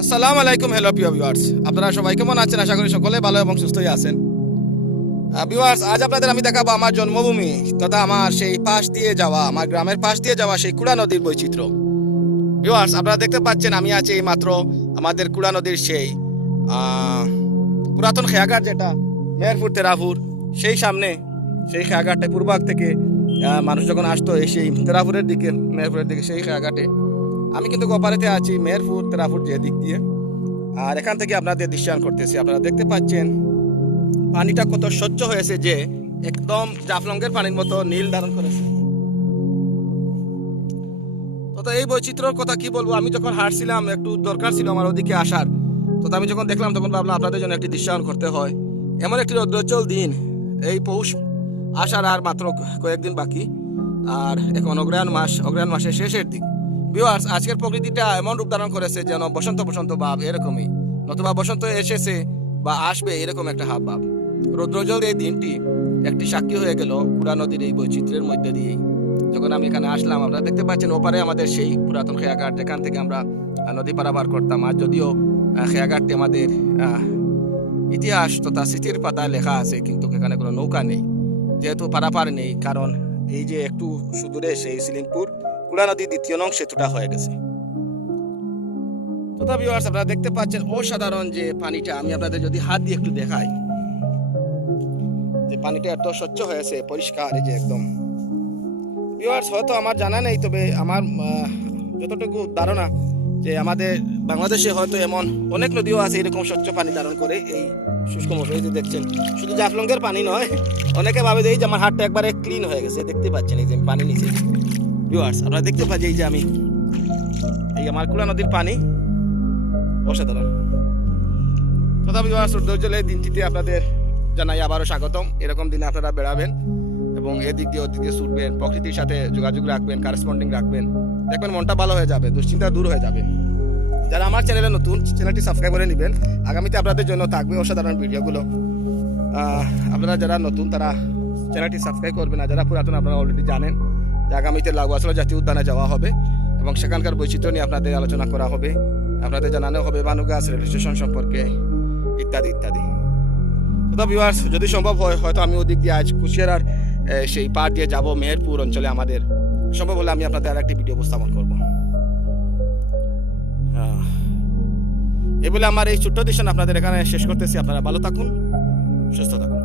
আসসালামু আলাইকুম, হ্যালো প্রিয় ভিউয়ার্স, আপনারা সবাই কেমন আছেন? আশা করি সকলে ভালো এবং সুস্থই আছেন। ভিউয়ার্স, আজ আপনাদের আমি দেখাবো আমার জন্মভূমি তথা আমার সেই পাশ দিয়ে যাওয়া, আমার গ্রামের পাশ দিয়ে যাওয়া সেই কুড়া নদীর বৈচিত্র্য। ভিউয়ার্স, আপনারা দেখতে পাচ্ছেন আমি আছি এই মাত্র আমাদের কুড়া নদীর সেই পুরাতন খেয়াঘাট, যেটা মেহেরপুর তেরাপুর, সেই সামনে সেই খেয়াঘাটে পূর্বভাগ থেকে মানুষ যখন আসতো এই সেই তেরাপুরের দিকে, মেহেরপুরের দিকে সেই খেয়াঘাটে আমি কিন্তু গোপারেতে আছি, মেহেরপুর তেরাপুর যে দিক দিয়ে। আর এখান থেকে আপনাদের দৃশ্যায়ন করতেছি। আপনারা দেখতে পাচ্ছেন পানিটা কত স্বচ্ছ হয়েছে, যে একদম জাফলংয়ের পানির মতো নীল ধারণ করেছে। তো এই বৈচিত্র্যর কথা কি বলবো, আমি যখন হাঁটছিলাম একটু দরকার ছিল আমার ওদিকে আসার, তো আমি যখন দেখলাম তখন ভাবলাম আপনাদের জন্য একটি দৃশ্যায়ন করতে হয়। এমন একটি রৌদ্রোজ্জ্বল দিন, এই পৌষ আসার আর মাত্র কয়েকদিন বাকি, আর এখন অগ্রহায়ণ মাসের শেষের দিক। ভিউয়ার্স, আজকের প্রকৃতিটা এমন রূপ ধারণ করেছে যেন বসন্ত বসন্ত ভাব, এরকমই, নতুবা বসন্ত এসেছে বা আসবে এরকম একটা হাব ভাব। রৌদ্রোজ্জ্বল এই দিনটি একটি সাক্ষী হয়ে গেল কুড়া নদীর এই বৈচিত্র্যের মধ্যে দিয়েই। যখন আমি এখানে আসলাম, আপনারা দেখতে পাচ্ছেন ওপারে আমাদের সেই পুরাতন খেয়াঘাট, যেখান থেকে আমরা নদী পারাপার করতাম। আর যদিও খেয়াঘাটটি আমাদের ইতিহাস তথা স্মৃতির পাতায় লেখা আছে, কিন্তু এখানে কোনো নৌকা নেই, যেহেতু পারাপার নেই, কারণ এই যে একটু সুদূরে সেই সিলিমপুর কুড়া নদীর দ্বিতীয় নং সেতুটা হয়ে গেছে। তথা ভিউয়ার্স, আপনারা দেখতে পাচ্ছেন অসাধারণ যে পানিটা, আমি আপনাদের যদি হাত দিয়ে একটু দেখাই, যে পানিটা এত স্বচ্ছ হয়েছে, পরিষ্কার, এই যে একদম। ভিউয়ার্স, হয়তো আমার জানা নেই, তবে আমার যতটুকু ধারণা যে আমাদের বাংলাদেশে হয়তো এমন অনেক নদীও আছে এরকম স্বচ্ছ পানি ধারণ করে এই শুষ্ক মৌসুমে। যে দেখছেন শুধু জাফলংয়ের পানি নয়, অনেকে ভাবে যে এই যে আমার হাতটা একবারে ক্লিন হয়ে গেছে, দেখতে পাচ্ছেন এই যে পানি নিচে। ভিউয়ার্স, আপনারা দেখতে পাচ্ছেন এই যে আমি এই আমার কুড়া নদীর পানি অসাধারণ। তথা ভিউয়ার্স, সৌন্দর্যের এই দিনটিতে আপনাদের জানাই আবারও স্বাগতম। এরকম দিনে আপনারা বেড়াবেন এবং এদিক দিয়ে ওদিক দিয়ে ছুটবেন, প্রকৃতির সাথে যোগাযোগ রাখবেন, কারেসপন্ডিং রাখবেন, দেখবেন মনটা ভালো হয়ে যাবে, দুশ্চিন্তা দূর হয়ে যাবে। যারা আমার চ্যানেলে নতুন, চ্যানেলটি সাবস্ক্রাইব করে নেবেন, আগামীতে আপনাদের জন্য থাকবে অসাধারণ ভিডিওগুলো। আপনারা যারা নতুন তারা চ্যানেলটি সাবস্ক্রাইব করবেন, আর যারা পুরাতন আপনারা অলরেডি জানেন যে আগামীতে লাগুয়াছড়া জাতীয় উদ্যানে যাওয়া হবে এবং সেখানকার বৈচিত্র্য নিয়ে আপনাদের আলোচনা করা হবে, আপনাদের জানানো হবে বানুগাছ রেল স্টেশন সম্পর্কে, ইত্যাদি ইত্যাদি। তথা ভিউয়ার্স, যদি সম্ভব হয় হয়তো আমি ওদিক দিয়ে আজ কুশিয়ারার সেই পার দিয়ে যাব মেহেরপুর অঞ্চলে। আমাদের সম্ভব হলে আমি আপনাদের আরেকটি ভিডিও উপস্থাপন করব। এই বলে আমার এই ছোট্ট দৃশ্য আপনাদের এখানে শেষ করতেছি। আপনারা ভালো থাকুন, সুস্থ থাকুন।